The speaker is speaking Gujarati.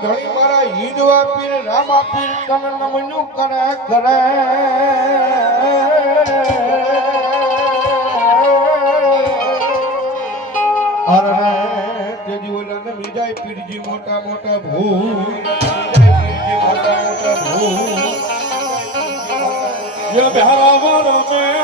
ધણી મારા હિંદવા પીર રામા પીર તન નમનું કરે કરે અરે તેજી ઓલા ને મીજાય પીરજી મોટા મોટા ભૂ પીરજી મોટા મોટા ભૂ ये बिहार में